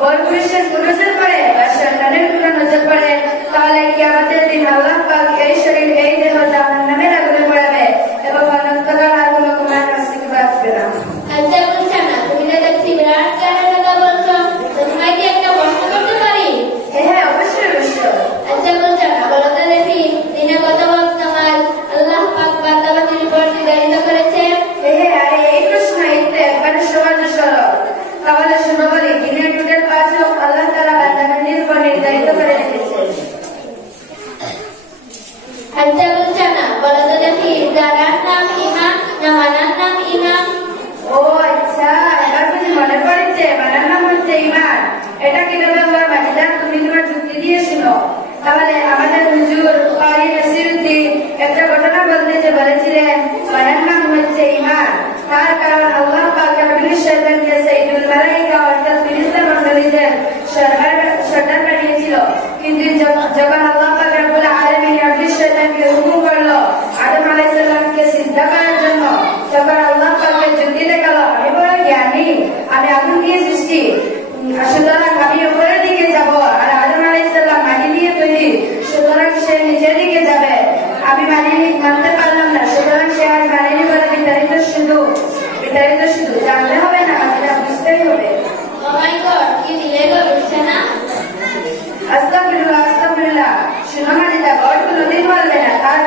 বরপুরুষের নজর পড়ে বা সন্তানের উপর নজর পড়ে, তাহলে কিয়ামতের দিন আল্লাহ পাক এই শরীর এই দেহ জাহান্নামের আগুনে পোড়াবে এবং অনন্তকাল আর কোনো গুনাহ নসিব আসবে না। আচ্ছা বলছো না, তুমি তো দেখছি বিরাট কারের কথা বলছো, তোমায় কি একটা প্রশ্ন করতে পারি? হ্যাঁ, অবশ্যই অবশ্যই। আচ্ছা বলছো না, বলো তো দেখি দিনে কত ওয়াক্ত নামাজ আল্লাহ পাক বান্দাবান্দির উপর নির্ধারিত করেছে? হ্যাঁ, আরে এই প্রশ্ন এইটা একবারে সহজ সরল। তাহলে শুনো বলি, দিনের টোটাল 5 ওয়াক্ত আল্লাহ তাআলা বান্দাবান্দির উপর নির্ধারিত করে রেখেছেন। আচ্ছা বলছো না, বলো তো দেখি জানার নাম ইমান না মানার নাম ইমান? ও আচ্ছা, এবার বুঝি মনে পড়েছে, মানার নাম হচ্ছে ইমান। এটা কিভাবে আল্লাহ মাজিদা, তুমি তোমার যুক্তি দিয়ে শুনো। তাহলে আমাদের হুজুর কারি নাসিরউদ্দিন একটা ঘটনা বলতে যে বলেছিলেন মানার নাম হচ্ছে ইমান। তার কারণ আল্লাহ পাক ইবলিস শয়তানকে সাইয়্যিদুল মালায়েকা অর্থাৎ ফেরেশতা মণ্ডলীদের সর্দার বানিয়েছিল, কিন্তু যখন আল্লাহ পাক রব্বুল আলামিন ইবলিস শয়তানকে হুকুম করলো আদম আলাইহিস সালামকে সিজদা করার জন্য, তখন আল্লাহ পাকের যুক্তি দেখালো, আমি বড় জ্ঞানী, আমি আগুন দিয়ে সৃষ্টি, সুতরাং আমি উপরের দিকে যাব, আর আদম আলাইহিস সালাম মাটি দিয়ে তৈরি, সুতরাং সে নিচের দিকে যাবে। আমি মানতে পারলাম না, সুতরাং সে আজ মানিনি বলে বিতাড়িত শুধু জানলে হবে না, এটা বুঝতেই হবে। ও মাই গড, কি দিলে গো, বুঝছে না? আস্তাগফিরুল্লাহ আস্তাগফিরুল্লাহ। শুনো মাজিদা, গড কোনোদিন বলবে না, তার